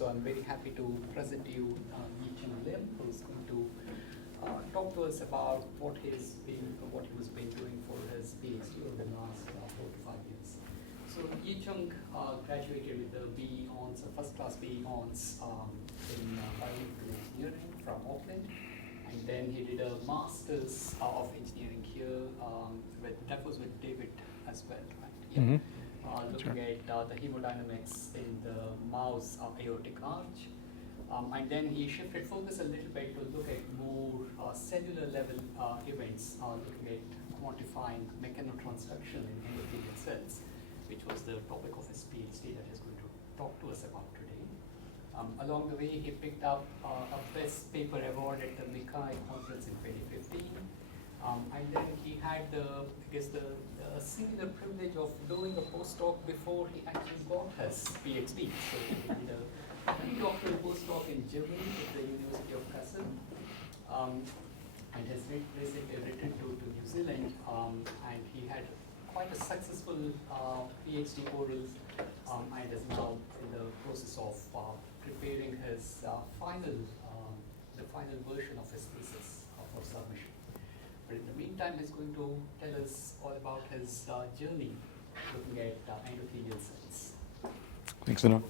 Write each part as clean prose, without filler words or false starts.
So I'm very happy to present to you Yi Chung Lim, who's going to talk to us about what he was been doing for his PhD over the last 4 to 5 years. So Yi Chung graduated with the BE Hons, a first class BE Hons in Bioengineering Engineering from Auckland. And then he did a master's of engineering here, that was with David as well, right? Yeah. Mm-hmm. Looking at the haemodynamics in the mouse aortic arch. And then he shifted focus a little bit to look at more cellular level events, looking at quantifying mechanotransduction in endothelial cells, which was the topic of his PhD that he's going to talk to us about today. Along the way, he picked up a Best Paper Award at the MICAI conference in 2015. And then he had the singular privilege of doing a postdoc before he actually got his PhD. So he did a pre-doctoral postdoc in Germany at the University of Kassel, and has recently returned to New Zealand, and he had quite a successful PhD oral, and is now in the process of preparing his the final version of his thesis for submission. But in the meantime, he's going to tell us all about his journey looking at endothelial cells. Thanks, Anna.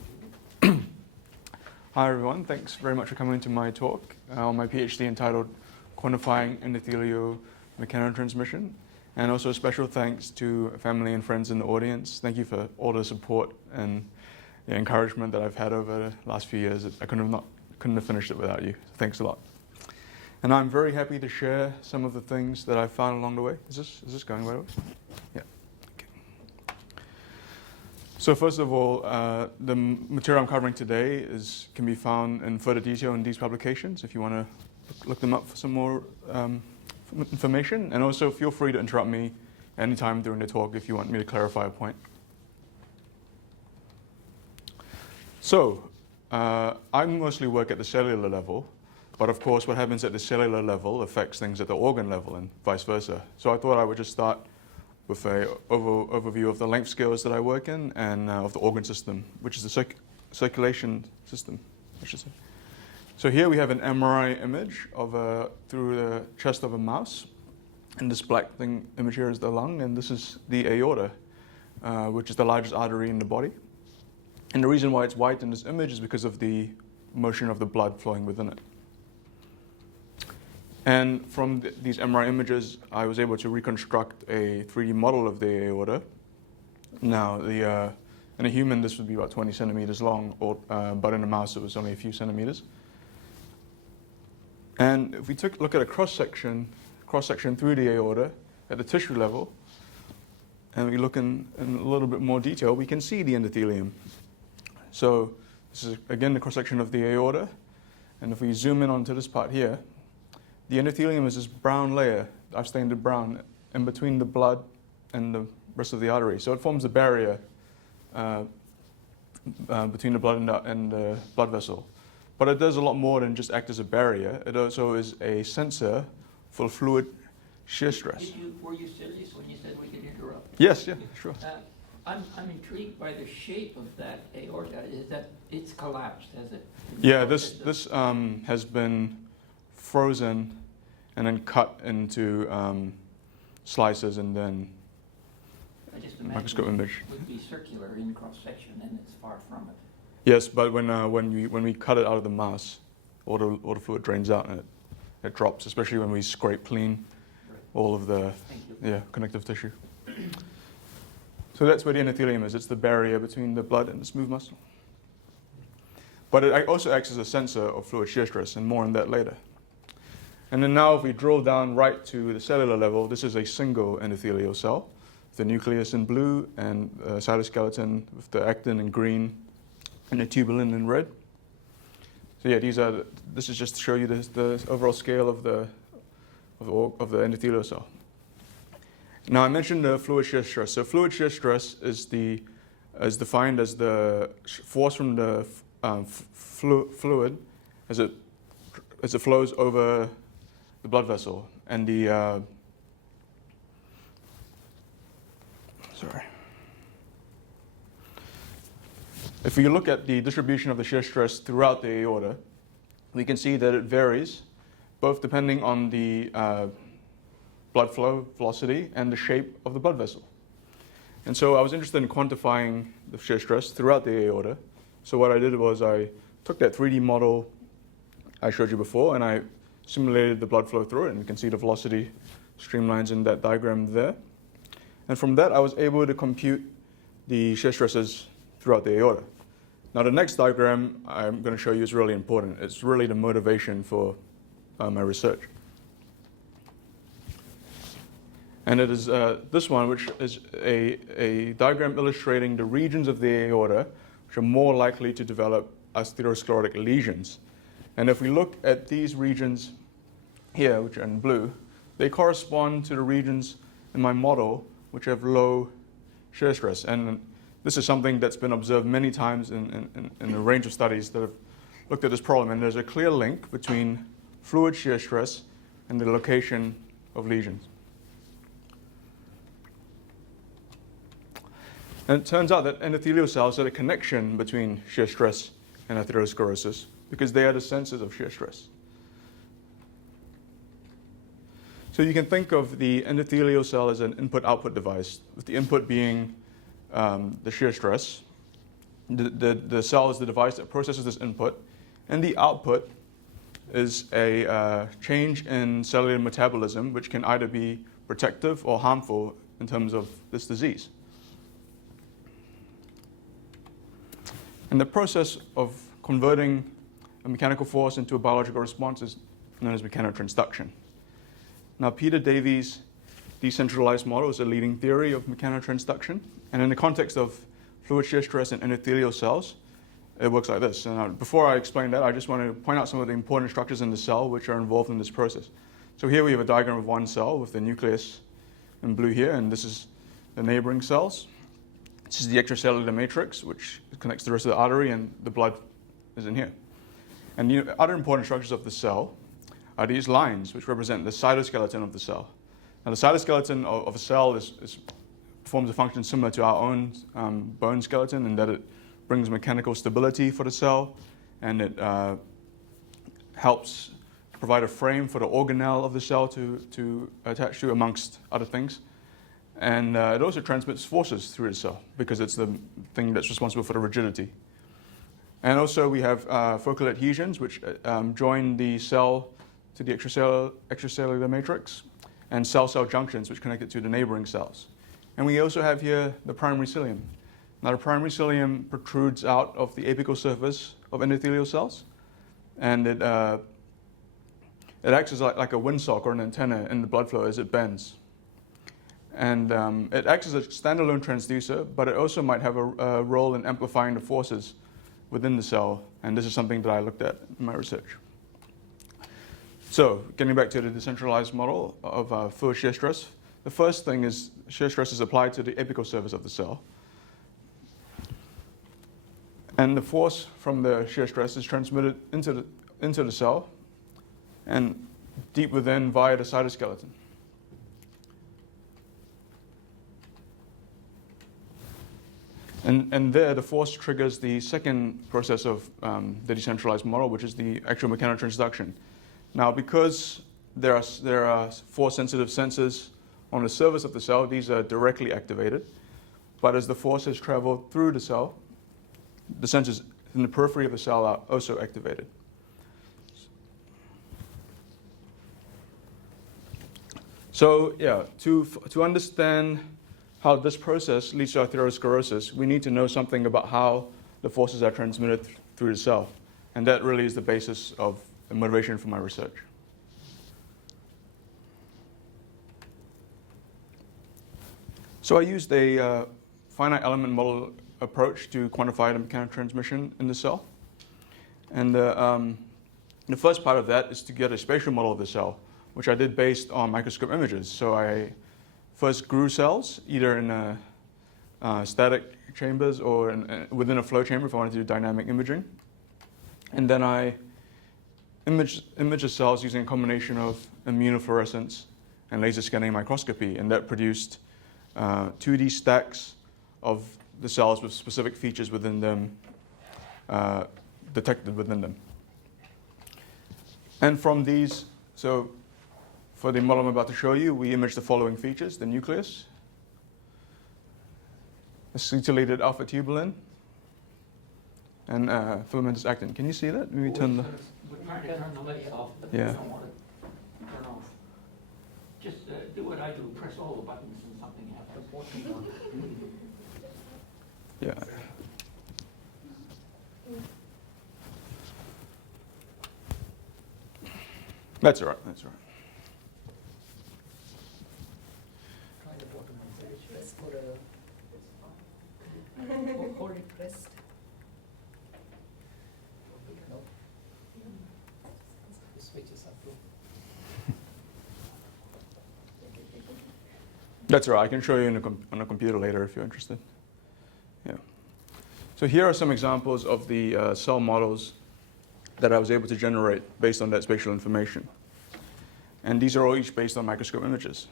Hi, everyone. Thanks very much for coming to my talk on my PhD entitled Quantifying Endothelial Mechanotransmission. And also a special thanks to family and friends in the audience. Thank you for all the support and the encouragement that I've had over the last few years. I couldn't have finished it without you. So thanks a lot. And I'm very happy to share some of the things that I've found along the way. Is this going by the way? Yeah. Okay. So first of all, the material I'm covering today can be found in further detail in these publications if you want to look them up for some more information. And also feel free to interrupt me anytime during the talk if you want me to clarify a point. So I mostly work at the cellular level. But of course, what happens at the cellular level affects things at the organ level and vice versa. So I thought I would just start with an overview of the length scales that I work in and of the organ system, which is the circulation system, I should say. So here we have an MRI image of through the chest of a mouse. And this black image here is the lung, and this is the aorta, which is the largest artery in the body. And the reason why it's white in this image is because of the motion of the blood flowing within it. And from these MRI images, I was able to reconstruct a 3D model of the aorta. Now, in a human, this would be about 20 centimeters long, but in a mouse, it was only a few centimeters. And if we look at a cross-section through the aorta at the tissue level, and we look in a little bit more detail, we can see the endothelium. So this is, again, the cross-section of the aorta. And if we zoom in onto this part here, the endothelium is this brown layer, I've stained it brown, in between the blood and the rest of the artery. So it forms a barrier between the blood and the blood vessel. But it does a lot more than just act as a barrier. It also is a sensor for fluid shear stress. Were you serious when you said we could interrupt? Yes, yeah, sure. I'm intrigued by the shape of that aorta. Is that it's collapsed, has it? Yeah, this has been frozen and then cut into slices and then I just microscope imagine image. it would be circular in cross section, and it's far from it. Yes, but when we cut it out of the mouse, all the fluid drains out and it drops, especially when we scrape clean all of the connective tissue. So that's where the endothelium is. It's the barrier between the blood and the smooth muscle. But it also acts as a sensor of fluid shear stress, and more on that later. And then now if we drill down right to the cellular level, this is a single endothelial cell, the nucleus in blue and cytoskeleton with the actin in green and the tubulin in red. So yeah, this is just to show you the overall scale of the endothelial cell. Now I mentioned the fluid shear stress. So fluid shear stress is defined as the force from the fluid as it flows over the blood vessel, and If we look at the distribution of the shear stress throughout the aorta, we can see that it varies, both depending on the blood flow velocity and the shape of the blood vessel. And so I was interested in quantifying the shear stress throughout the aorta. So what I did was I took that 3D model I showed you before and I simulated the blood flow through it, and you can see the velocity streamlines in that diagram there. And from that, I was able to compute the shear stresses throughout the aorta. Now, the next diagram I'm going to show you is really important. It's really the motivation for my research. And it is this one, which is a diagram illustrating the regions of the aorta which are more likely to develop atherosclerotic lesions. And if we look at these regions here, which are in blue, they correspond to the regions in my model which have low shear stress. And this is something that's been observed many times in a range of studies that have looked at this problem. And there's a clear link between fluid shear stress and the location of lesions. And it turns out that endothelial cells are the connection between shear stress and atherosclerosis because they are the sensors of shear stress. So you can think of the endothelial cell as an input-output device, with the input being the shear stress. The cell is the device that processes this input, and the output is a change in cellular metabolism, which can either be protective or harmful in terms of this disease. And the process of converting a mechanical force into a biological response is known as mechanotransduction. Now, Peter Davies' decentralized model is a leading theory of mechanotransduction. And in the context of fluid shear stress in endothelial cells, it works like this. And before I explain that, I just want to point out some of the important structures in the cell which are involved in this process. So here we have a diagram of one cell with the nucleus in blue here, and this is the neighboring cells. This is the extracellular matrix, which connects the rest of the artery, and the blood is in here. And the other important structures of the cell are these lines, which represent the cytoskeleton of the cell. Now, the cytoskeleton of a cell performs a function similar to our own bone skeleton in that it brings mechanical stability for the cell, and it helps provide a frame for the organelle of the cell to attach to, amongst other things. And it also transmits forces through the cell because it's the thing that's responsible for the rigidity. And also we have focal adhesions, which join the cell to the extracellular matrix, and cell-cell junctions, which connect it to the neighboring cells. And we also have here the primary cilium. Now, the primary cilium protrudes out of the apical surface of endothelial cells, and it acts as like a windsock or an antenna in the blood flow as it bends. And it acts as a standalone transducer, but it also might have a role in amplifying the forces within the cell, and this is something that I looked at in my research. So, getting back to the decentralized model of fluid shear stress, the first thing is shear stress is applied to the apical surface of the cell. And the force from the shear stress is transmitted into the cell and deep within via the cytoskeleton. And there, the force triggers the second process of the decentralized model, which is the actual mechanotransduction. Now, because there are force-sensitive sensors on the surface of the cell, these are directly activated. But as the force has traveled through the cell, the sensors in the periphery of the cell are also activated. So, yeah, to understand how this process leads to atherosclerosis, we need to know something about how the forces are transmitted through the cell. And that really is the basis of the motivation for my research. So I used a finite element model approach to quantify the mechanotransmission in the cell. And the first part of that is to get a spatial model of the cell, which I did based on microscope images. So I first grew cells, either in static chambers or within a flow chamber if I wanted to do dynamic imaging. And then I imaged the cells using a combination of immunofluorescence and laser scanning microscopy, and that produced 2D stacks of the cells with specific features within them detected within them. And from these, so for the model I'm about to show you, we image the following features: the nucleus, acetylated alpha-tubulin, and filamentous actin. Can you see that? Maybe turn the... We're trying to turn the lights off, but Yeah. we don't want to turn off. Just do what I do, press all the buttons and something happens. Yeah. That's all right. That's all right. Try the bottom one. So you press for a. Hold it pressed. No. The switches are blue. That's all right. I can show you on a computer later if you're interested. Yeah. So here are some examples of the cell models that I was able to generate based on that spatial information. And these are all each based on microscope images.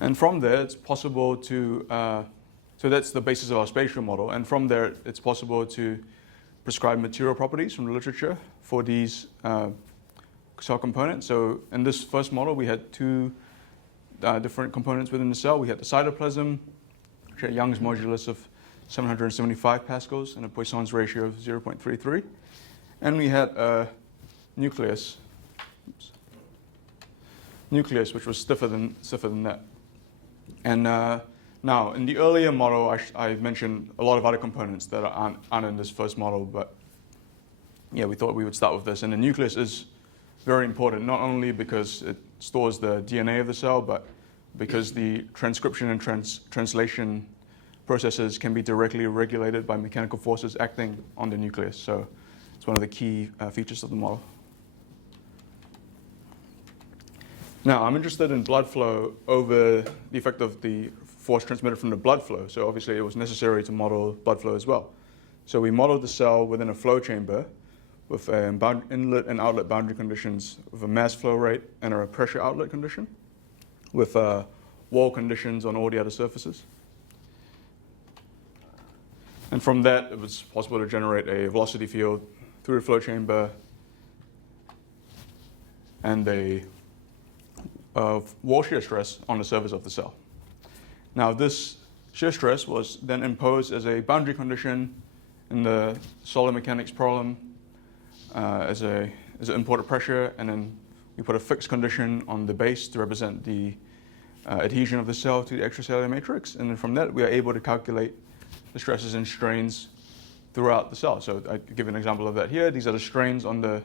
And from there, it's possible to, so that's the basis of our spatial model. And from there, it's possible to prescribe material properties from the literature for these cell components. So in this first model, we had two different components within the cell. We had the cytoplasm, which had Young's modulus of 775 pascals and a Poisson's ratio of 0.33. And we had a nucleus, which was stiffer than that. And now, in the earlier model, I mentioned a lot of other components that aren't in this first model, but yeah, we thought we would start with this. And the nucleus is very important, not only because it stores the DNA of the cell, but because the transcription and translation processes can be directly regulated by mechanical forces acting on the nucleus. So it's one of the key features of the model. Now, I'm interested in blood flow over the effect of the force transmitted from the blood flow. So obviously it was necessary to model blood flow as well. So we modeled the cell within a flow chamber with inlet and outlet boundary conditions, with a mass flow rate and a pressure outlet condition, with wall conditions on all the other surfaces. And from that, it was possible to generate a velocity field through the flow chamber and a wall shear stress on the surface of the cell. Now, this shear stress was then imposed as a boundary condition in the solid mechanics problem as an input pressure, and then we put a fixed condition on the base to represent the adhesion of the cell to the extracellular matrix. And then from that, we are able to calculate the stresses and strains throughout the cell. So I give an example of that here. These are the strains on the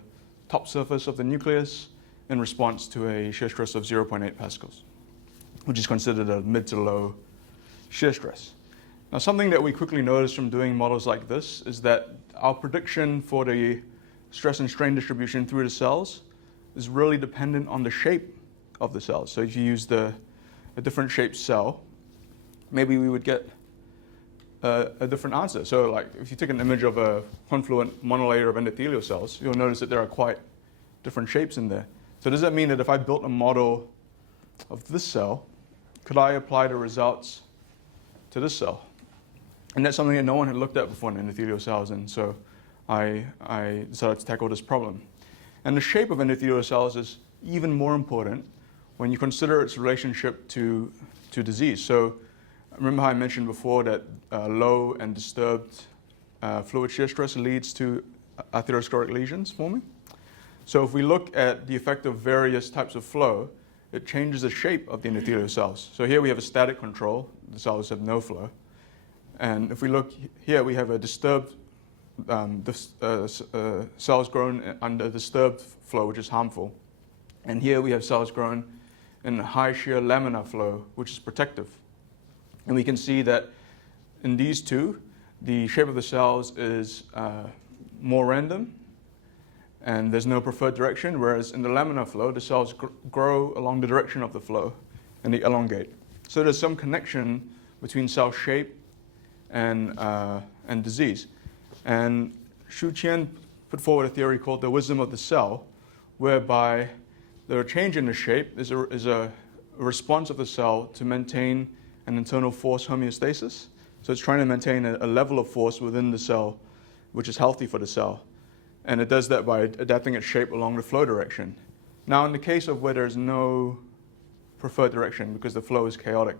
top surface of the nucleus in response to a shear stress of 0.8 pascals, which is considered a mid to low shear stress. Now, something that we quickly noticed from doing models like this is that our prediction for the stress and strain distribution through the cells is really dependent on the shape of the cells. So if you used a different shaped cell, maybe we would get a different answer. So like if you take an image of a confluent monolayer of endothelial cells, you'll notice that there are quite different shapes in there. So does that mean that if I built a model of this cell, could I apply the results to this cell? And that's something that no one had looked at before in endothelial cells, and so I decided to tackle this problem. And the shape of endothelial cells is even more important when you consider its relationship to disease. So remember how I mentioned before that low and disturbed fluid shear stress leads to atherosclerotic lesions forming? So if we look at the effect of various types of flow, it changes the shape of the endothelial cells. So here we have a static control. The cells have no flow. And if we look here, we have a disturbed cells grown under disturbed flow, which is harmful. And here we have cells grown in high shear laminar flow, which is protective. And we can see that in these two, the shape of the cells is more random, and there's no preferred direction, whereas in the laminar flow, the cells grow along the direction of the flow, and they elongate. So there's some connection between cell shape and disease. And Xu Qian put forward a theory called the wisdom of the cell, whereby the change in the shape is a response of the cell to maintain an internal force homeostasis So it's trying to maintain a level of force within the cell, which is healthy for the cell. And it does that by adapting its shape along the flow direction. Now, in the case of where there's no preferred direction, because the flow is chaotic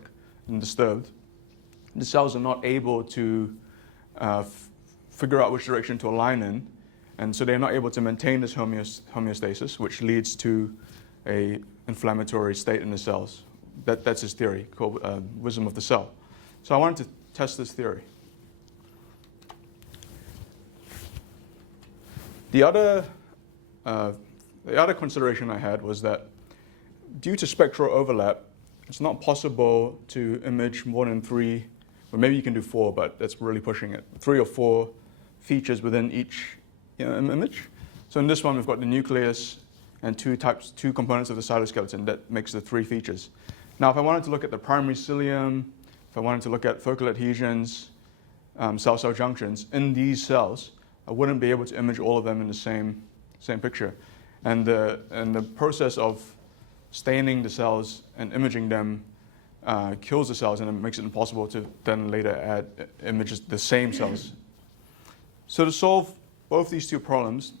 and disturbed, the cells are not able to figure out which direction to align in, and so they're not able to maintain this homeostasis, which leads to a inflammatory state in the cells. That's his theory, called wisdom of the cell. So I wanted to test this theory. The other consideration I had was that due to spectral overlap, it's not possible to image more than 3, or maybe you can do 4, but that's really pushing it, 3 or 4 features within each image. So in this one, we've got the nucleus and 2 components of the cytoskeleton that makes the 3 features. Now, if I wanted to look at the primary cilium, if I wanted to look at focal adhesions, cell-cell junctions in these cells, I wouldn't be able to image all of them in the same picture. And the process of staining the cells and imaging them kills the cells, and it makes it impossible to then later add images the same cells. So to solve both these 2 problems,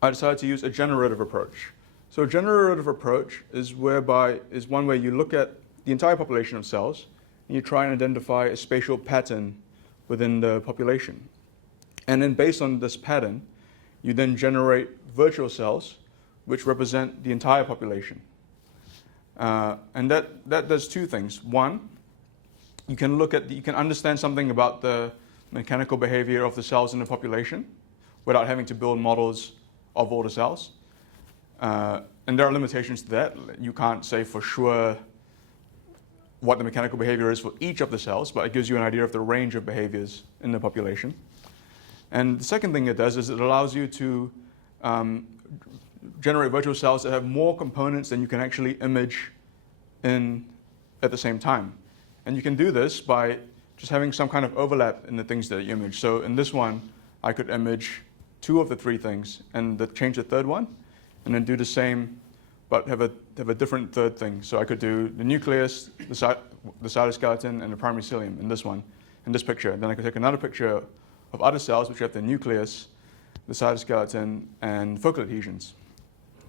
I decided to use a generative approach. So a generative approach is one where you look at the entire population of cells and you try and identify a spatial pattern within the population. And then based on this pattern, you then generate virtual cells which represent the entire population. And that does 2 things. One, you can understand something about the mechanical behavior of the cells in the population without having to build models of all the cells. And there are limitations to that. You can't say for sure what the mechanical behavior is for each of the cells, but it gives you an idea of the range of behaviors in the population. And the second thing it does is it allows you to generate virtual cells that have more components than you can actually image at the same time. And you can do this by just having some kind of overlap in the things that you image. So in this one, I could image 2 of the 3 things and change the 3rd one, and then do the same, but have a different 3rd thing. So I could do the nucleus, the cytoskeleton, and the primary cilium in this picture. And then I could take another picture of other cells which have the nucleus, the cytoskeleton, and focal adhesions.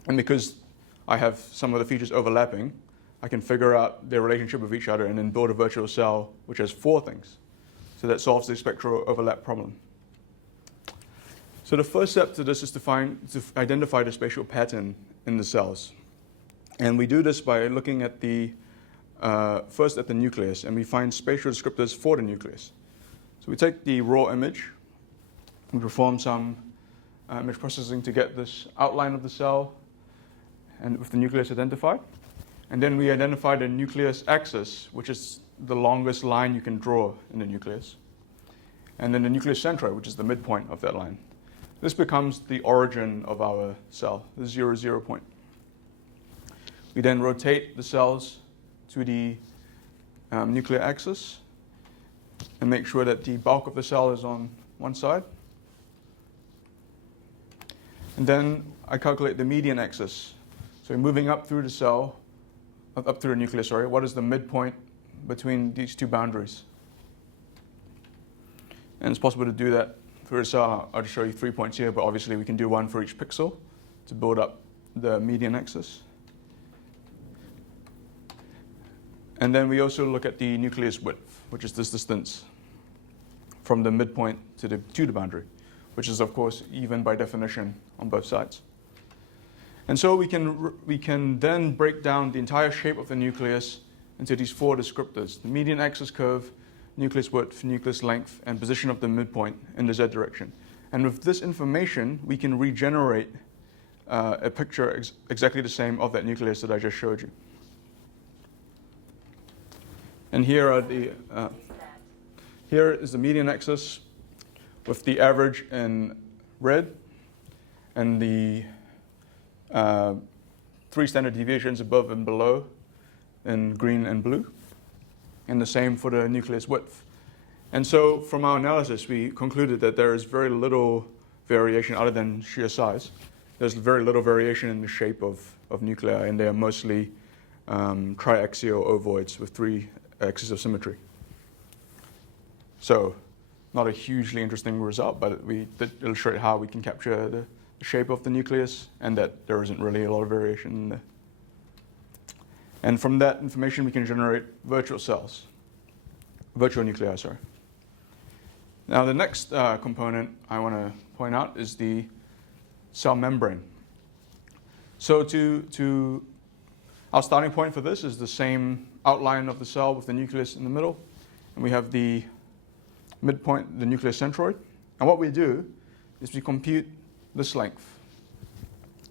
And because I have some of the features overlapping, I can figure out their relationship with each other and then build a virtual cell which has 4 things. So that solves the spectral overlap problem. So the first step to this is to identify the spatial pattern in the cells. And we do this by looking at first at the nucleus, and we find spatial descriptors for the nucleus. So we take the raw image, we perform some image processing to get this outline of the cell and with the nucleus identified. And then we identify the nucleus axis, which is the longest line you can draw in the nucleus. And then the nucleus centroid, which is the midpoint of that line. This becomes the origin of our cell, the 0, 0 point. We then rotate the cells to the nuclear axis and make sure that the bulk of the cell is on one side. And then I calculate the median axis. So moving up through the cell, up through the nucleus, sorry, what is the midpoint between these 2 boundaries? And it's possible to do that through a cell. I'll just show you 3 points here, but obviously we can do 1 for each pixel to build up the median axis. And then we also look at the nucleus width, which is this distance from the midpoint to the boundary, which is of course even by definition on both sides. And so we can then break down the entire shape of the nucleus into these 4 descriptors: the median axis curve, nucleus width, nucleus length, and position of the midpoint in the z direction. And with this information, we can regenerate a picture exactly the same of that nucleus that I just showed you. And here is the median axis with the average in red and the 3 standard deviations above and below in green and blue, and the same for the nucleus width. And so from our analysis, we concluded that there is very little variation other than shear size. There's very little variation in the shape of nuclei, and they are mostly triaxial ovoids with 3 axes of symmetry. So not a hugely interesting result, but we did illustrate how we can capture the shape of the nucleus and that there isn't really a lot of variation in there. And from that information, we can generate virtual cells, virtual nuclei, sorry. Now the next component I want to point out is the cell membrane. So our starting point for this is the same outline of the cell with the nucleus in the middle. And we have the midpoint, the nucleus centroid. And what we do is we compute this length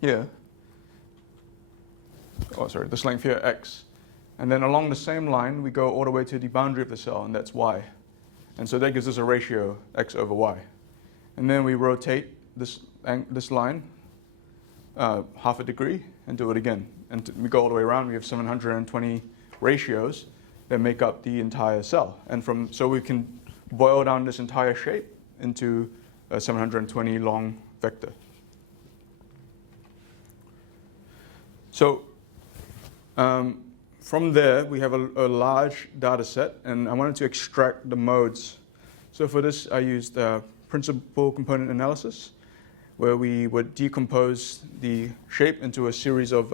here. Oh, sorry, this length here, x. And then along the same line, we go all the way to the boundary of the cell, and that's y. And so that gives us a ratio, x over y. And then we rotate this line half a degree and do it again. And we go all the way around. We have 720 ratios that make up the entire cell. And so we can boil down this entire shape into a 720 long vector. So from there, we have a large data set, and I wanted to extract the modes. So for this, I used principal component analysis, where we would decompose the shape into a series of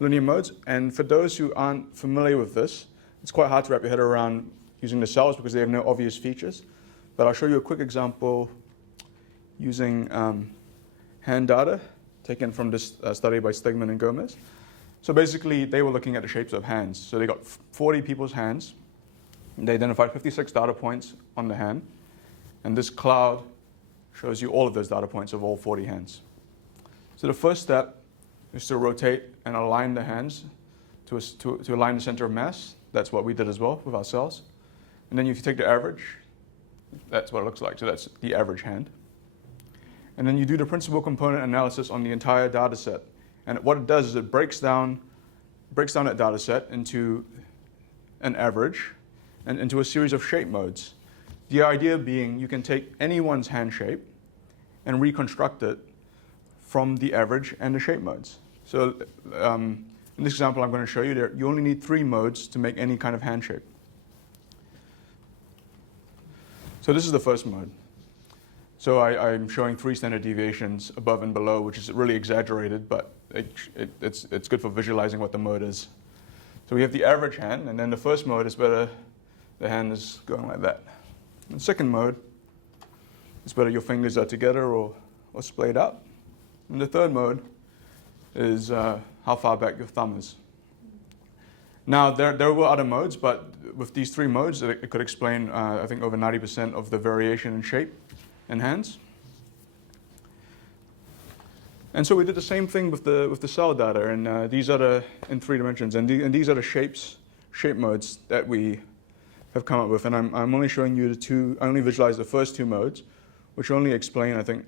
linear modes. And for those who aren't familiar with this, it's quite hard to wrap your head around using the cells because they have no obvious features. But I'll show you a quick example using hand data taken from this study by Stegman and Gomez. So basically, they were looking at the shapes of hands. So they got 40 people's hands. And they identified 56 data points on the hand. And this cloud shows you all of those data points of all 40 hands. So the first step is to rotate and align the hands to align the center of mass. That's what we did as well with our cells. And then if you take the average, that's what it looks like. So that's the average hand. And then you do the principal component analysis on the entire data set. And what it does is it breaks down that data set into an average and into a series of shape modes. The idea being you can take anyone's hand shape and reconstruct it from the average and the shape modes. So in this example I'm going to show you, you only need 3 modes to make any kind of hand shape. So this is the first mode. So I'm showing 3 standard deviations above and below, which is really exaggerated, but it's good for visualizing what the mode is. So we have the average hand, and then the first mode is better, the hand is going like that. And the second mode is better your fingers are together or splayed out. And the third mode is how far back your thumb is. Now, there were other modes, but with these 3 modes, it could explain, I think, over 90% of the variation in shape in hands. And so we did the same thing with the cell data, and these are in 3 dimensions, and these are the shape modes that we have come up with. And I'm only showing you I only visualized the first 2 modes, which only explain, I think,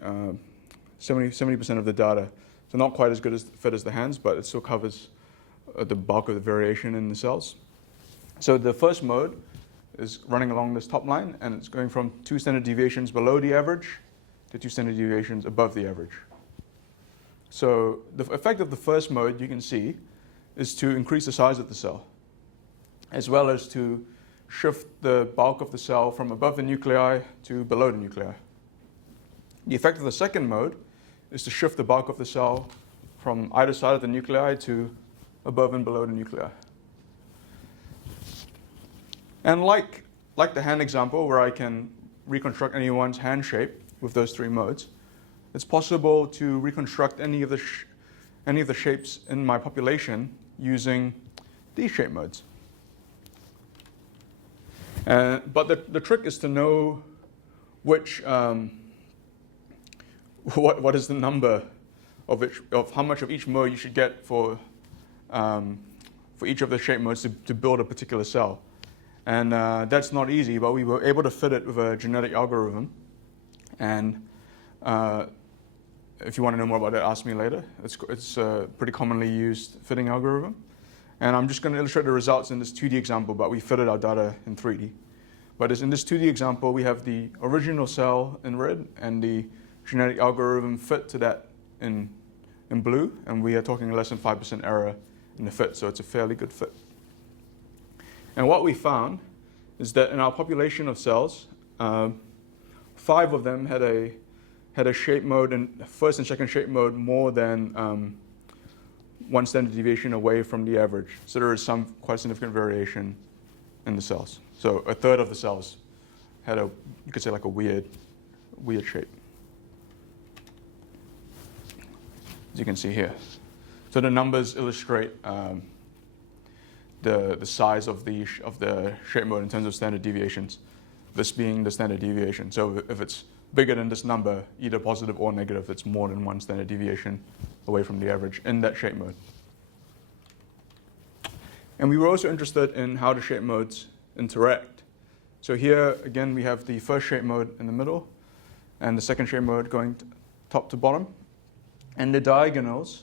70% of the data. So not quite as good fit as the hands, but it still covers the bulk of the variation in the cells. So the first mode is running along this top line, and it's going from 2 standard deviations below the average to 2 standard deviations above the average. So the effect of the first mode, you can see, is to increase the size of the cell, as well as to shift the bulk of the cell from above the nuclei to below the nuclei. The effect of the second mode is to shift the bulk of the cell from either side of the nuclei to above and below the nuclei. And like the hand example, where I can reconstruct anyone's hand shape with those 3 modes, it's possible to reconstruct any of the shapes in my population using these shape modes. But the trick is to know which what is the number of how much of each mode you should get for each of the shape modes to build a particular cell. And that's not easy, but we were able to fit it with a genetic algorithm. And if you want to know more about that, ask me later. It's a pretty commonly used fitting algorithm. And I'm just going to illustrate the results in this 2D example, but we fitted our data in 3D. But in this 2D example, we have the original cell in red and the genetic algorithm fit to that in blue, and we are talking less than 5% error in the fit, so it's a fairly good fit. And what we found is that in our population of cells, 5 of them had a shape mode, and first and second shape mode more than 1 standard deviation away from the average. So there is some quite significant variation in the cells. So a third of the cells had you could say like a weird shape, as you can see here. So the numbers illustrate the size of the shape mode in terms of standard deviations, this being the standard deviation. So if it's bigger than this number, either positive or negative, it's more than 1 standard deviation away from the average in that shape mode. And we were also interested in how the shape modes interact. So here, again, we have the first shape mode in the middle, and the second shape mode going top to bottom. And the diagonals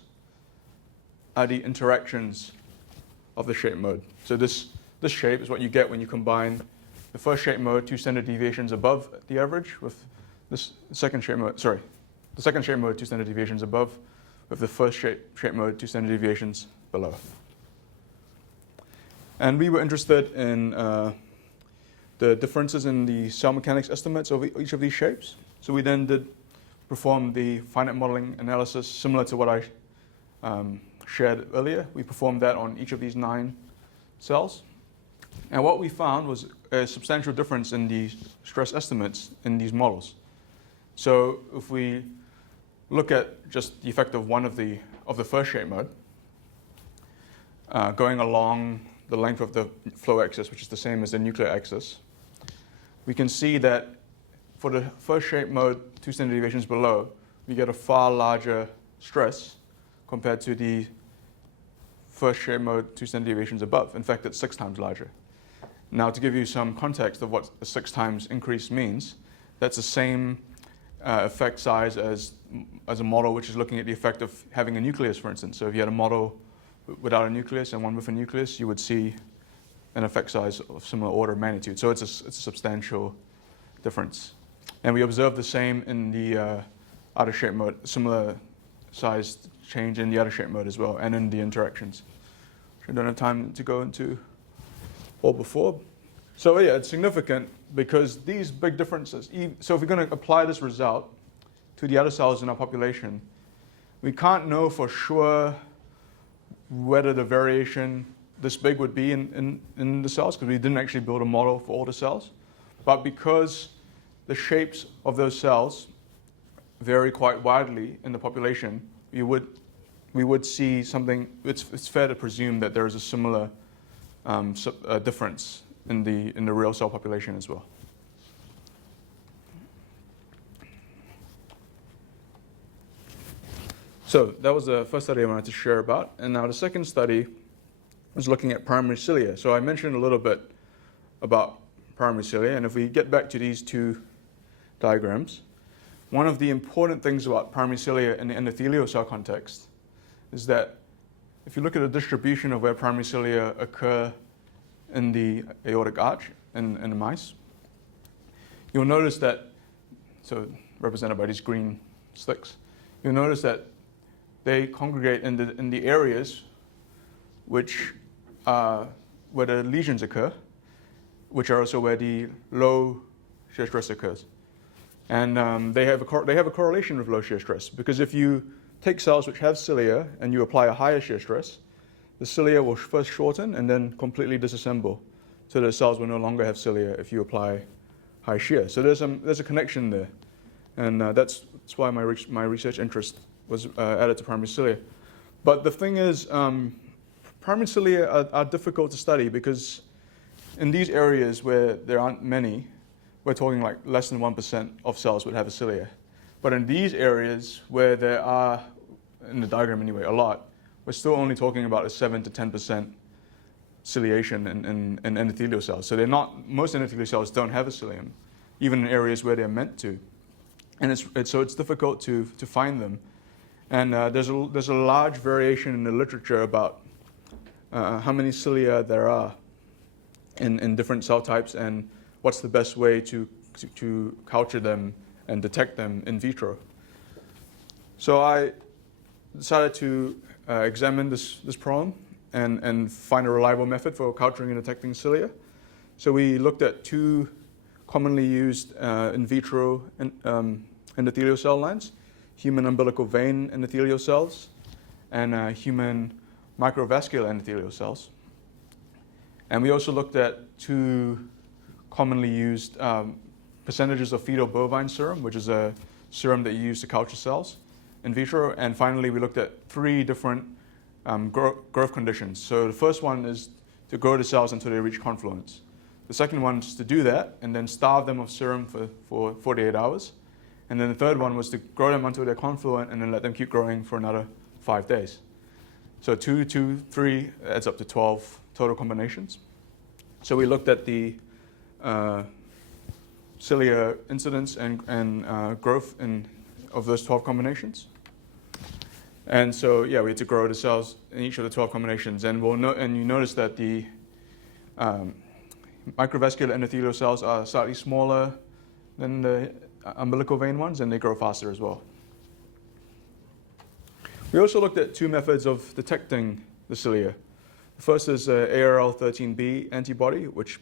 are the interactions of the shape mode. So this shape is what you get when you combine the first shape mode 2 standard deviations above the average with this second shape mode, the second shape mode 2 standard deviations above with the first shape mode 2 standard deviations below. And we were interested in the differences in the cell mechanics estimates of each of these shapes. So we then perform the finite modeling analysis similar to what I shared earlier. We performed that on each of these 9 cells. And what we found was a substantial difference in the stress estimates in these models. So if we look at just the effect of one of the first shape mode, going along the length of the flow axis, which is the same as the nuclear axis, we can see that for the first shape mode 2 standard deviations below, we get a far larger stress compared to the first shape mode 2 standard deviations above. In fact, it's 6 times larger. Now, to give you some context of what a 6 times increase means, that's the same effect size as a model which is looking at the effect of having a nucleus, for instance. So if you had a model without a nucleus and one with a nucleus, you would see an effect size of similar order of magnitude. So it's a substantial difference. And we observed the same in the outer shape mode, similar sized change in the outer shape mode as well, and in the interactions, which I don't have time to go into all before. So yeah, it's significant because these big differences, so if we're going to apply this result to the other cells in our population, we can't know for sure whether the variation this big would be in the cells, because we didn't actually build a model for all the cells. But because the shapes of those cells vary quite widely in the population, we would see something. It's fair to presume that there is a similar difference in the real cell population as well. So that was the first study I wanted to share about. And now the second study was looking at primary cilia. So I mentioned a little bit about primary cilia. And if we get back to these 2 diagrams, one of the important things about primary cilia in the endothelial cell context is that if you look at the distribution of where primary cilia occur in the aortic arch in the mice, you'll notice that, so represented by these green sticks, you'll notice that they congregate in the areas which where the lesions occur, which are also where the low shear stress occurs. And they have a correlation with low shear stress, because if you take cells which have cilia and you apply a higher shear stress, the cilia will first shorten and then completely disassemble. So the cells will no longer have cilia if you apply high shear. So there's a connection there. And that's why my research interest was added to primary cilia. But the thing is, primary cilia are difficult to study because in these areas where there aren't many, we're talking like less than 1% of cells would have a cilia. But in these areas where there are, in the diagram anyway, a lot, we're still only talking about a 7 to 10% ciliation in endothelial cells. So most endothelial cells don't have a cilium, even in areas where they're meant to. And so it's difficult to find them. And there's a large variation in the literature about how many cilia there are in different cell types and what's the best way to culture them and detect them in vitro. So I decided to examine this problem and find a reliable method for culturing and detecting cilia. So we looked at 2 commonly used in vitro endothelial cell lines, human umbilical vein endothelial cells, and human microvascular endothelial cells. And we also looked at two commonly used percentages of fetal bovine serum, which is a serum that you use to culture cells in vitro. And finally, we looked at three different growth conditions. So the first one is to grow the cells until they reach confluence. The second one is to do that and then starve them of serum for 48 hours. And then the third one was to grow them until they're confluent and then let them keep growing for another 5 days. So 2, 2, 3 adds up to 12 total combinations. So we looked at the cilia incidence and growth of those 12 combinations. And so, yeah, we had to grow the cells in each of the 12 combinations. And you notice that the microvascular endothelial cells are slightly smaller than the umbilical vein ones, and they grow faster as well. We also looked at two methods of detecting the cilia. The first is ARL13B antibody, which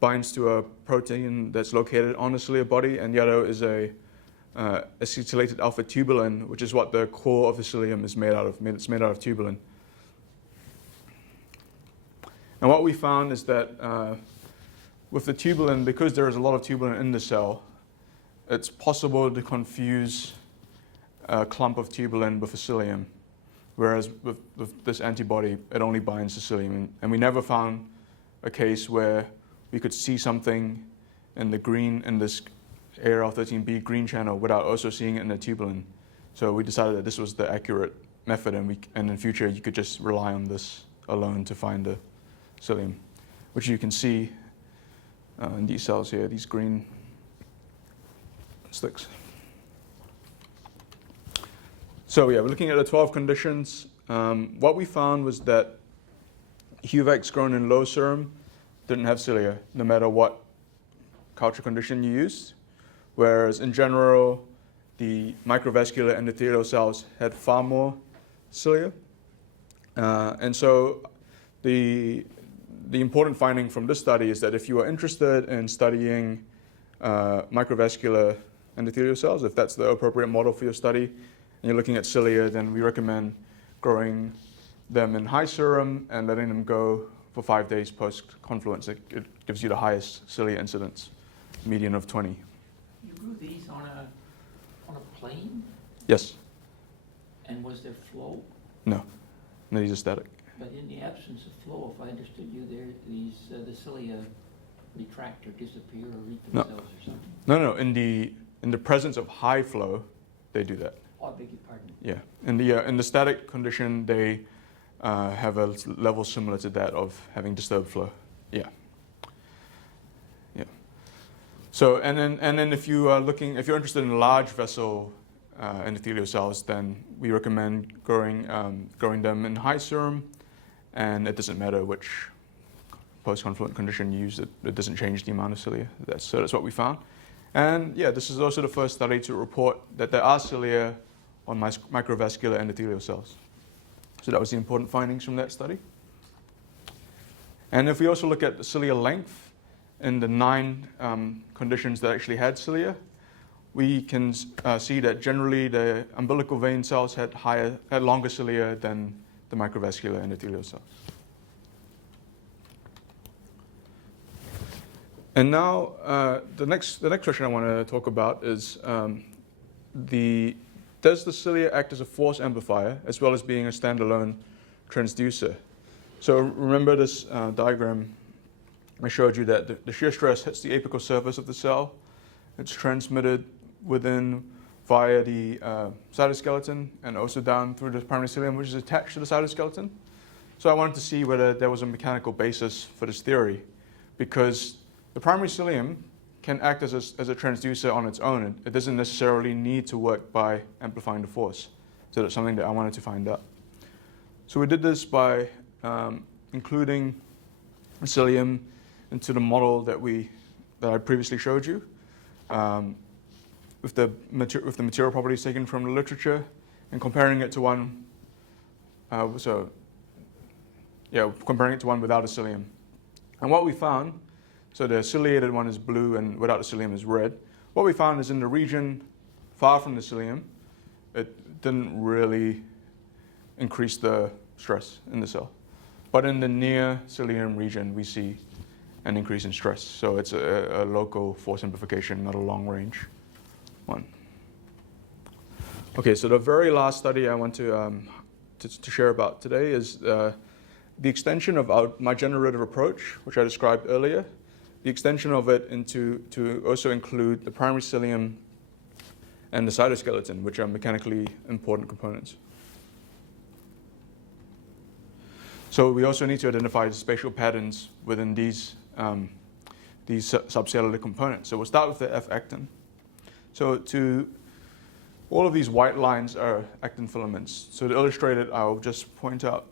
binds to a protein that's located on the cilia body, and the other is a acetylated alpha-tubulin, which is what the core of the cilium is made out of. It's made out of tubulin. And what we found is that with the tubulin, because there is a lot of tubulin in the cell, it's possible to confuse a clump of tubulin with a cilium, whereas with this antibody, it only binds to cilium. And we never found a case where we could see something in this ARL13B green channel without also seeing it in the tubulin. So we decided that this was the accurate method, and in future you could just rely on this alone to find the cilium, which you can see in these cells here, these green sticks. So yeah, we're looking at the 12 conditions. What we found was that HUVECs grown in low serum didn't have cilia, no matter what culture condition you used. Whereas in general, the microvascular endothelial cells had far more cilia. And so the important finding from this study is that if you are interested in studying microvascular endothelial cells, if that's the appropriate model for your study, and you're looking at cilia, then we recommend growing them in high serum and letting them go for 5 days post-confluence. It gives you the highest cilia incidence, median of 20. You grew these on a plane? Yes. And was there flow? No, these are static. But in the absence of flow, if I understood you, the cilia retract or disappear or read themselves or something? No. In the presence of high flow, they do that. Oh, I beg your pardon. Yeah. In the static condition, they have a level similar to that of having disturbed flow. Yeah. Yeah. So and then if you're interested in large vessel endothelial cells, then we recommend growing them in high serum, and it doesn't matter which post-confluent condition you use. It doesn't change the amount of cilia. So that's what we found. And yeah, this is also the first study to report that there are cilia on microvascular endothelial cells. So that was the important findings from that study. And if we also look at the cilia length in the 9 conditions that actually had cilia, we can see that generally the umbilical vein cells had longer cilia than the microvascular endothelial cells. And now the next question I want to talk about is does the cilia act as a force amplifier as well as being a standalone transducer? So remember this diagram I showed you that the shear stress hits the apical surface of the cell. It's transmitted within via the cytoskeleton and also down through the primary cilium, which is attached to the cytoskeleton. So I wanted to see whether there was a mechanical basis for this theory, because the primary cilium can act as a transducer on its own. It doesn't necessarily need to work by amplifying the force. So that's something that I wanted to find out. So we did this by including cilium into the model that I previously showed you, with the material properties taken from the literature, and comparing it to one. Comparing it to one without a cilium. And what we found, So the ciliated one is blue and without the cilium is red. What we found is in the region far from the cilium, it didn't really increase the stress in the cell. But in the near cilium region, we see an increase in stress. So it's a local force amplification, not a long range one. Okay, so the very last study I want to share about today is the extension of my generative approach, which I described earlier, the extension of it to also include the primary cilium and the cytoskeleton, which are mechanically important components. So we also need to identify the spatial patterns within these subcellular components. So we'll start with the f-actin. So all of these white lines are actin filaments. So to illustrate it, I'll just point out,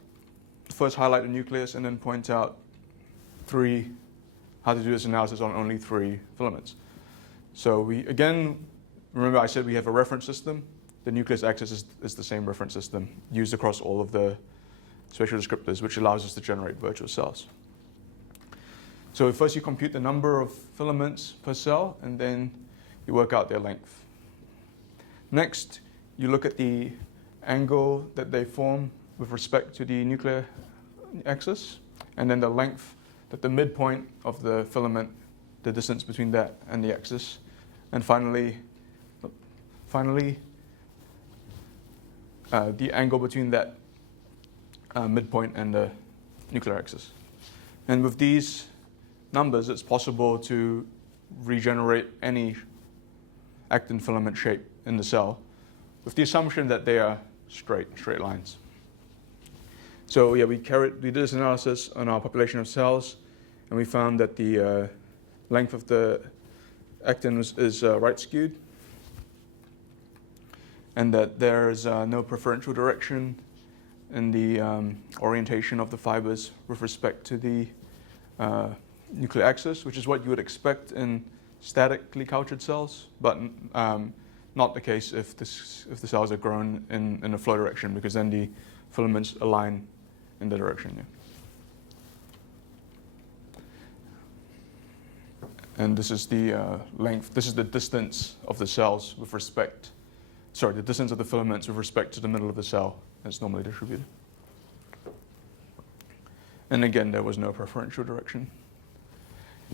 first highlight the nucleus and then point out how to do this analysis on only 3 filaments. So remember I said we have a reference system. The nucleus axis is the same reference system used across all of the spatial descriptors, which allows us to generate virtual cells. So first you compute the number of filaments per cell, and then you work out their length. Next, you look at the angle that they form with respect to the nuclear axis, and then the length, that the midpoint of the filament, the distance between that and the axis, and finally, the angle between that midpoint and the nuclear axis. And with these numbers, it's possible to regenerate any actin filament shape in the cell with the assumption that they are straight lines. So yeah, we did this analysis on our population of cells, and we found that the length of the actin is right skewed, and that there is no preferential direction in the orientation of the fibers with respect to the nuclear axis, which is what you would expect in statically cultured cells, but not the case if the cells are grown in a flow direction, because then the filaments align in the direction. Yeah. And this is the length. This is the distance of the cells with respect. Sorry, the distance of the filaments with respect to the middle of the cell as normally distributed. And again, there was no preferential direction.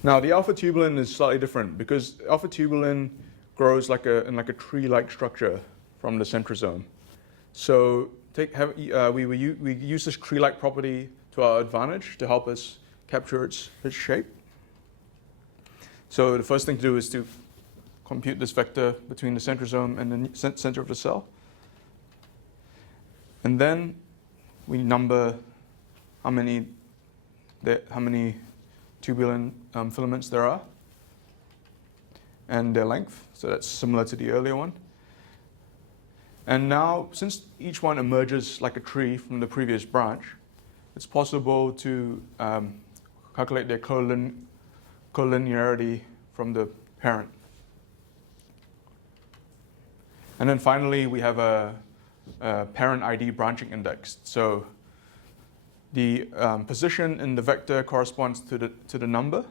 Now, the a-tubulin is slightly different because a-tubulin grows in a tree-like structure from the centrosome. So we use this tree-like property to our advantage to help us capture its shape. So the first thing to do is to compute this vector between the centrosome and the center of the cell. And then we number how many tubulin filaments there are and their length. So that's similar to the earlier one. And now, since each one emerges like a tree from the previous branch, it's possible to calculate their collinearity from the parent. And then finally, we have a parent ID branching index. So the position in the vector corresponds to the number.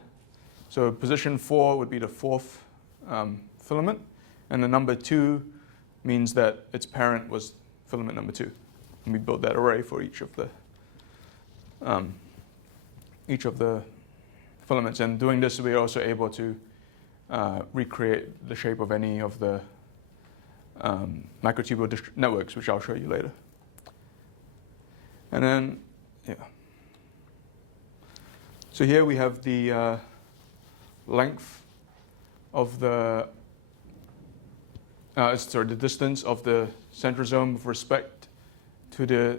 So position 4 would be the 4th filament, and the number 2 means that its parent was filament number 2. And we built that array for each of the filaments. And doing this, we're also able to recreate the shape of any of the microtubule networks, which I'll show you later. And then, yeah. So here we have the length of the distance of the centrosome with respect to the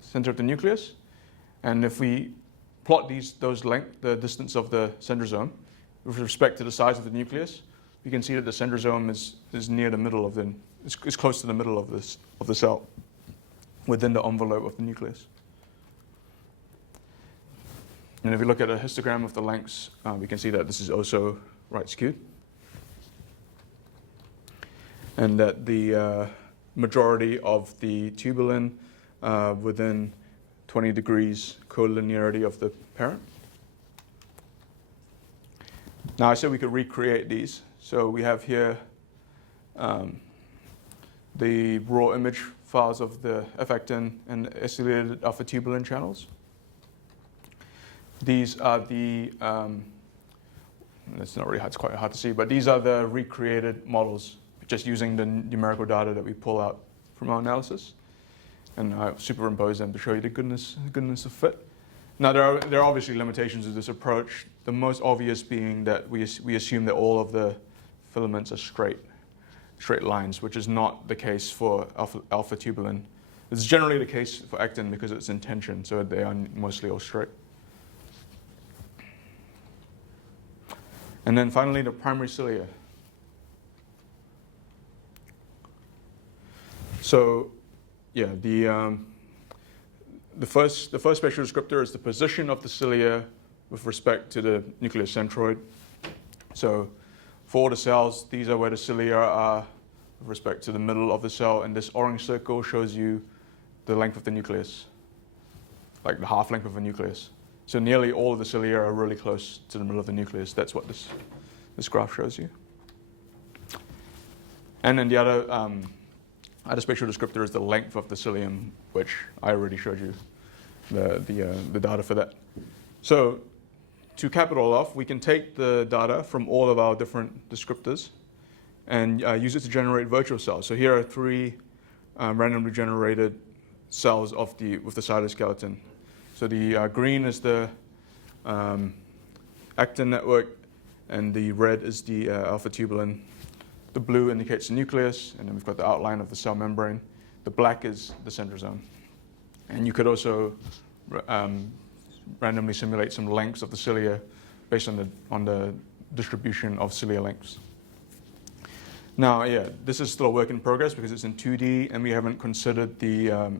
center of the nucleus. And if we plot the distance of the centrosome with respect to the size of the nucleus, you can see that the centrosome is near the middle of is close to the middle of the cell within the envelope of the nucleus. And if you look at a histogram of the lengths, we can see that this is also right skewed. And that the majority of the tubulin within 20 degrees collinearity of the parent. Now I said we could recreate these. So we have here the raw image files of the f-actin and acetylated alpha-tubulin channels. These are the, it's not really hard, it's quite hard to see, but these are the recreated models, just using the numerical data that we pull out from our analysis. And I superimpose them to show you the goodness of fit. Now there are obviously limitations of this approach. The most obvious being that we assume that all of the filaments are straight lines, which is not the case for alpha-tubulin. It's generally the case for actin because it's in tension, so they are mostly all straight. And then finally, the primary cilia. So, yeah, the first spatial descriptor is the position of the cilia with respect to the nucleus centroid. So, for all the cells, these are where the cilia are with respect to the middle of the cell, and this orange circle shows you the length of the nucleus, like the half length of a nucleus. So nearly all of the cilia are really close to the middle of the nucleus. That's what this graph shows you. And then the other spatial descriptor is the length of the cilium, which I already showed you the data for that. So to cap it all off, we can take the data from all of our different descriptors and use it to generate virtual cells. So here are 3 randomly generated cells with the cytoskeleton. So the green is the actin network, and the red is the alpha-tubulin. The blue indicates the nucleus, and then we've got the outline of the cell membrane. The black is the centrosome. And you could also randomly simulate some lengths of the cilia based on the distribution of cilia lengths. Now, yeah, this is still a work in progress because it's in 2D, and we haven't considered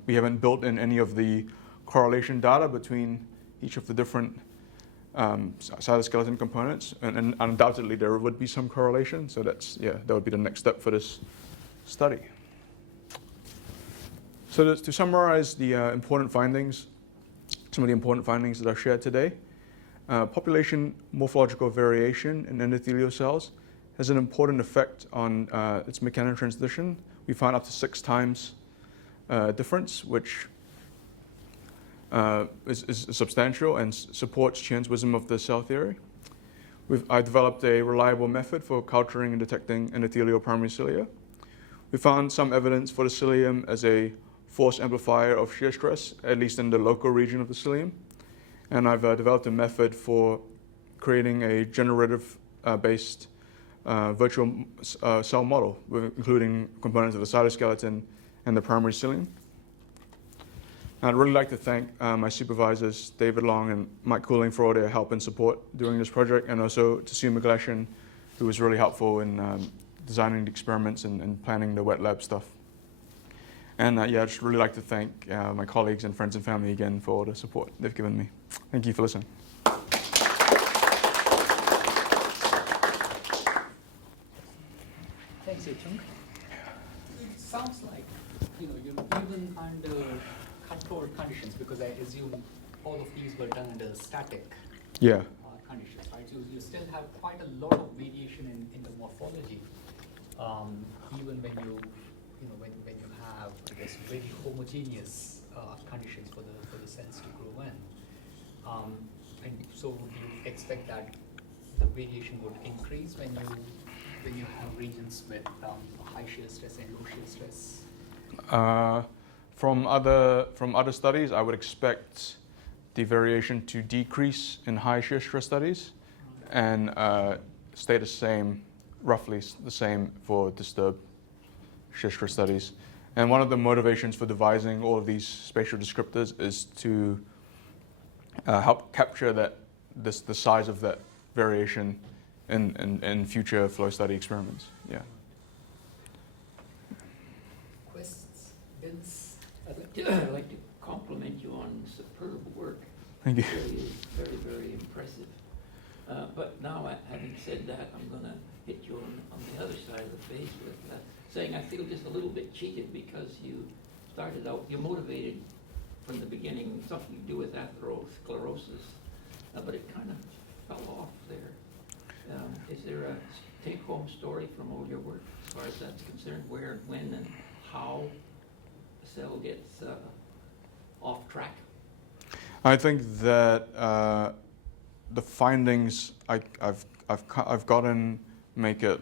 we haven't built in any of the correlation data between each of the different cytoskeleton components, and undoubtedly there would be some correlation. So that would be the next step for this study. So to summarize the important findings, some of the important findings that I've shared today, population morphological variation in endothelial cells has an important effect on its mechanotransduction. We found up to 6 times difference, which is substantial and supports Qian's wisdom of the cell theory. I developed a reliable method for culturing and detecting endothelial primary cilia. We found some evidence for the cilium as a force amplifier of shear stress, at least in the local region of the cilium. And I've developed a method for creating a generative based virtual cell model, including components of the cytoskeleton and the primary cilium. I'd really like to thank my supervisors, David Long and Mike Cooling, for all their help and support during this project, and also to Sue McGlashan, who was really helpful in designing the experiments and planning the wet lab stuff. And I'd just really like to thank my colleagues and friends and family again for all the support they've given me. Thank you for listening. Thanks, Yi Chung. It sounds like you're even under controlled conditions, because I assume all of these were done under static conditions, right? You still have quite a lot of variation in the morphology, even when you have, I guess, very homogeneous conditions for the cells to grow in. And so would you expect that the variation would increase when you have regions with high shear stress and low shear stress? From other studies, I would expect the variation to decrease in high shear stress studies and stay the same, roughly the same for disturbed shear stress studies. And one of the motivations for devising all of these spatial descriptors is to help capture the size of that variation in future flow study experiments. Yeah. Questions? I'd like to compliment you on superb work. Thank you. It really is very, very impressive. But now, having said that, I'm going to hit you on the other side of the face with saying I feel just a little bit cheated, because you started out, you motivated from the beginning something to do with atherosclerosis, but it kind of fell off there. Is there a take-home story from all your work as far as that's concerned? Where, when, and how a cell gets off track? I think that the findings I've gotten make it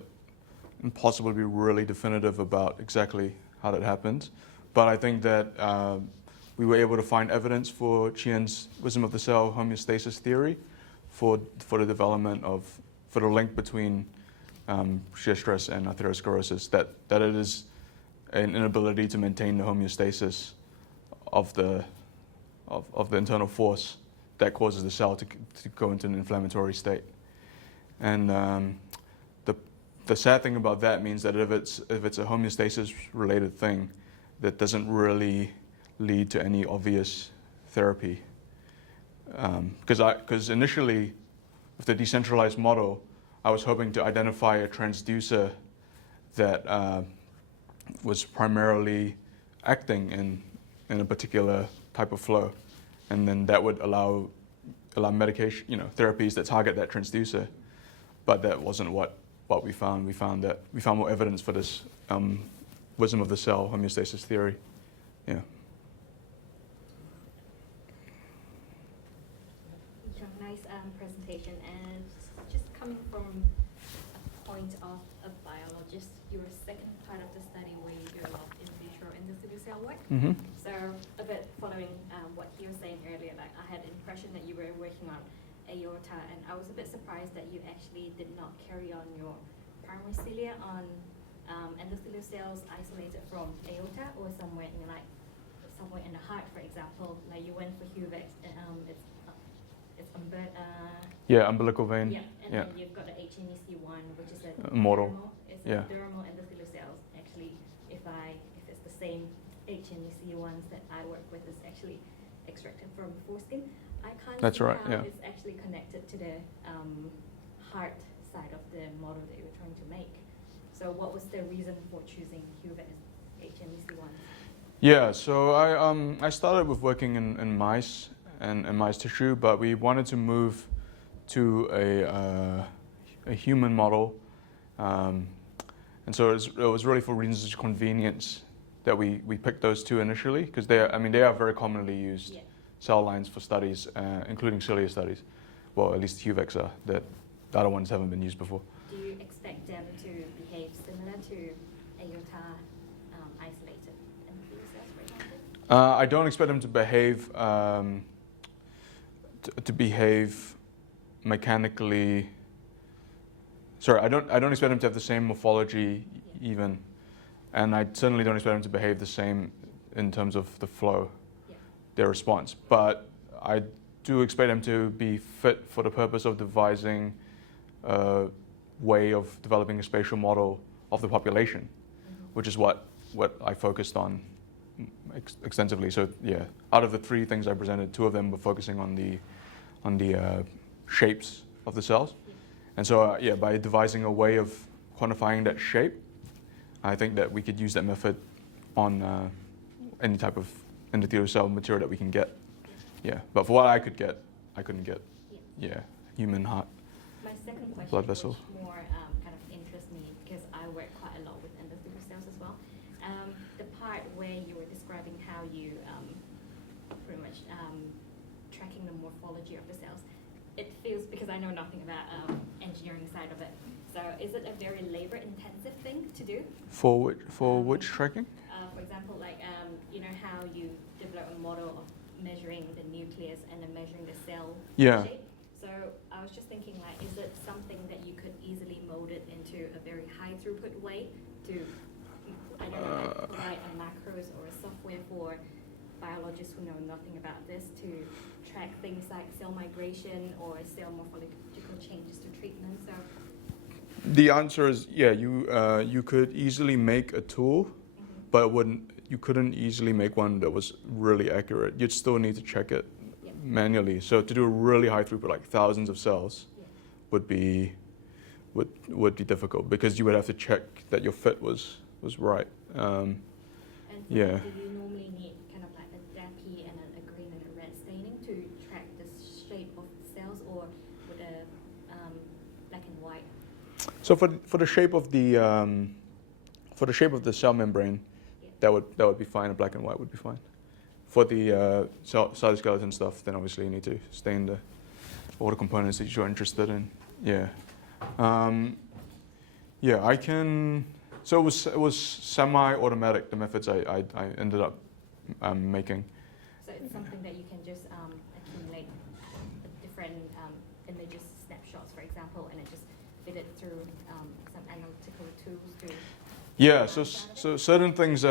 impossible to be really definitive about exactly how that happens. But I think that we were able to find evidence for Qian's wisdom of the cell homeostasis theory for the development of, for the link between shear stress and atherosclerosis, that it is an inability to maintain the homeostasis of the internal force that causes the cell to go into an inflammatory state. And the sad thing about that means that if it's a homeostasis related thing, that doesn't really lead to any obvious therapy. Because initially, with the decentralized model, I was hoping to identify a transducer that was primarily acting in a particular type of flow, and then that would allow medication, therapies that target that transducer. But that wasn't what we found. We found more evidence for this wisdom of the cell homeostasis theory. Yeah. Nice presentation, and just coming from a point of a biologist, your second part of the study where you do a lot of in vitro endothelial cell work. Mm-hmm. So a bit following what you were saying earlier, like I had the impression that you were working on aorta, and I was a bit surprised that you actually did not carry on your primary cilia on endothelial cells isolated from aorta or somewhere in somewhere in the heart, for example. Like you went for Huvex, it's umbilical vein. Yeah, and then you've got the HNEC1, which is a model. It's a dermal endothelial cells. Actually, if it's the same HNEC1s that I work with, is actually extracted from foreskin. I can't That's see right, how yeah. it's actually connected to the heart side of the model that you were trying to make. So what was the reason for choosing Huvex HNEC1? Yeah, so I started with working in mice and mice tissue, but we wanted to move to a human model, and so it was really for reasons of convenience that we picked those two initially, because they are very commonly used cell lines for studies, including cilia studies. Well, at least Huvex are. The other ones haven't been used before. Do you expect them to behave similar to aorta isolated endothelial cells, for example? I don't expect them to behave to behave mechanically. Sorry, I don't expect them to have the same morphology even, and I certainly don't expect them to behave the same in terms of the flow, their response. But I do expect them to be fit for the purpose of devising a way of developing a spatial model of the population, which is what I focused on extensively. So yeah, out of the three things I presented, two of them were focusing on the shapes of the cells. And so by devising a way of quantifying that shape, I think that we could use that method on any type of endothelial cell material that we can get. Yeah, but for what I could get, I couldn't get human heart. My second question, Blood vessel. which more kind of interests me, because I work quite a lot with endothelial cells as well. The part where you were describing how you pretty much tracking the morphology of the cells, it feels, because I know nothing about engineering side of it, so is it a very labor-intensive thing to do? For which tracking? For example, how you develop a model of measuring the nucleus and then measuring the cell shape. So I was just thinking, is it something that you could easily mold it into a very high throughput way to, provide a macros or a software for biologists who know nothing about this to track things like cell migration or cell morphological changes to treatment? So The answer is you could easily make a tool, but you couldn't easily make one that was really accurate. You'd still need to check it manually. So to do a really high throughput, like thousands of cells, would be difficult, because you would have to check that your fit was right. and do you normally need kind of like a DAPI and a green and a red staining to track the shape of the cells, or would an and white? So for the shape of the cell membrane, Yeah. that would be fine. A black and white would be fine. For the cytoskeleton stuff, then obviously you need to stay in all the components that you're interested in. Yeah. Yeah, I can. So it was semi-automatic, the methods I ended up making. So it's something that you can just accumulate different images, snapshots, for example, and it just fit it through some analytical tools to. Yeah. So certain things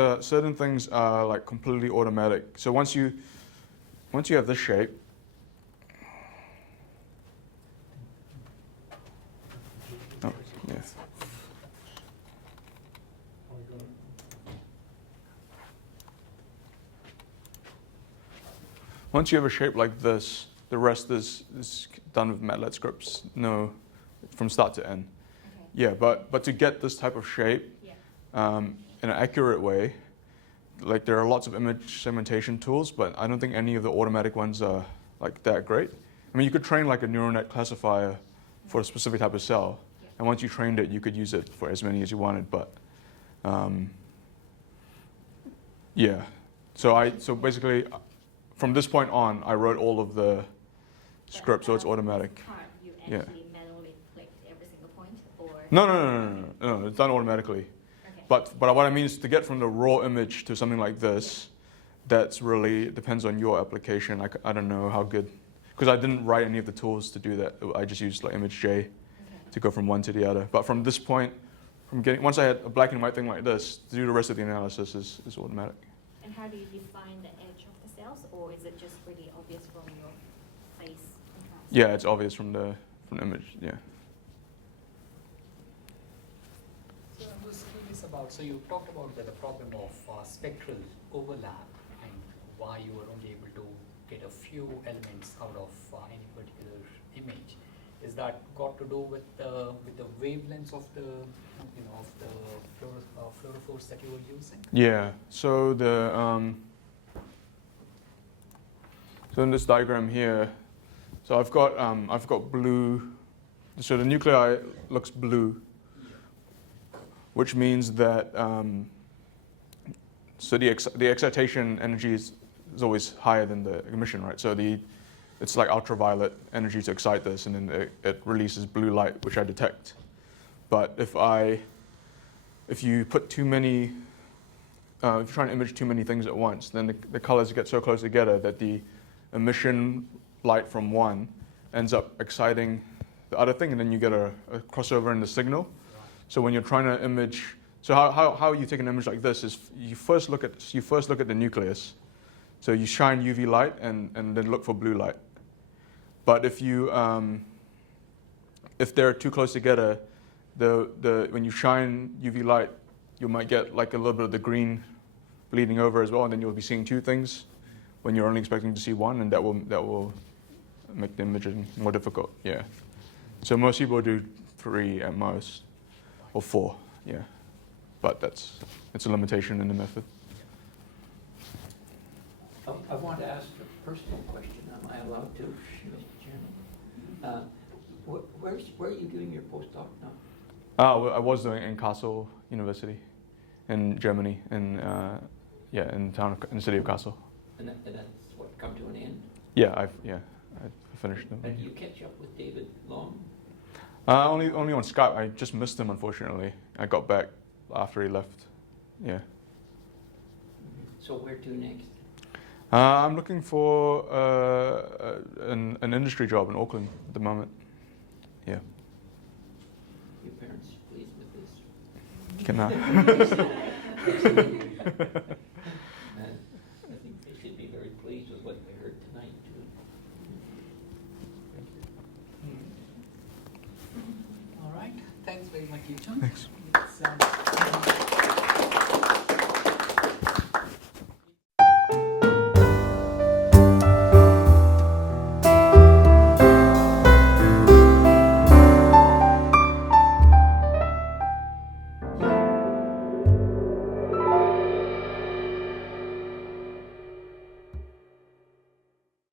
are like completely automatic. So once you have this shape. Oh, yeah. Once you have a shape like this, the rest is done with MATLAB scripts, from start to end. Okay. Yeah, but to get this type of shape Yeah. in an accurate way, like there are lots of image segmentation tools, but I don't think any of the automatic ones are like that great. I mean, you could train like a neural net classifier for a specific type of cell, Yeah. and once you trained it, you could use it for as many as you wanted. But yeah, so basically. From this point on, I wrote all of the script, so it's automatic. Part you Yeah. actually manually clicked every single point, or No, it's done automatically. Okay. But what I mean is to get from the raw image to something like this, that's really depends on your application. I don't know how good, because I didn't write any of the tools to do that. I just used like image J Okay. to go from one to the other. But from this point, once I had a black and white thing like this, to do the rest of the analysis is automatic. And how do you define the edge of the cells, or is it just really obvious from your face? Yeah, it's obvious from the image. Yeah. So I was curious about, so you talked about the problem of spectral overlap and why you were only able to get a few elements out of any particular image. Is that got to do with the wavelengths of the fluorophores that you were using? Yeah. So so in this diagram here, so I've got blue. So the nuclei looks blue, which means that so the excitation energy is always higher than the emission, right? So it's like ultraviolet energy to excite this, and then it releases blue light, which I detect. But if you put too many, if you try and image too many things at once, then the colors get so close together that the emission light from one ends up exciting the other thing, and then you get a crossover in the signal. So when you're trying to image, so how you take an image like this is you first look at the nucleus. So you shine UV light and then look for blue light. But if they're too close together, when you shine UV light, you might get like a little bit of the green bleeding over as well, and then you'll be seeing two things when you're only expecting to see one, and that will make the imaging more difficult. Yeah. So most people do 3 at most, or 4. Yeah. But it's a limitation in the method. I want to ask a personal question. Am I allowed to, Mr. Chairman? Where are you doing your postdoc now? I was doing it in Kassel University, in Germany, in the city of Kassel. And that's what, come to an end? Yeah, I finished them. And do you catch up with David Long? Only on Skype. I just missed him, unfortunately. I got back after he left. Yeah. So where to next? I'm looking for an industry job in Auckland at the moment. Yeah. Your parents pleased with this? Can I? I think they should be very pleased with what they heard tonight, too. All right. Thanks very much, Yi Chung. Thanks.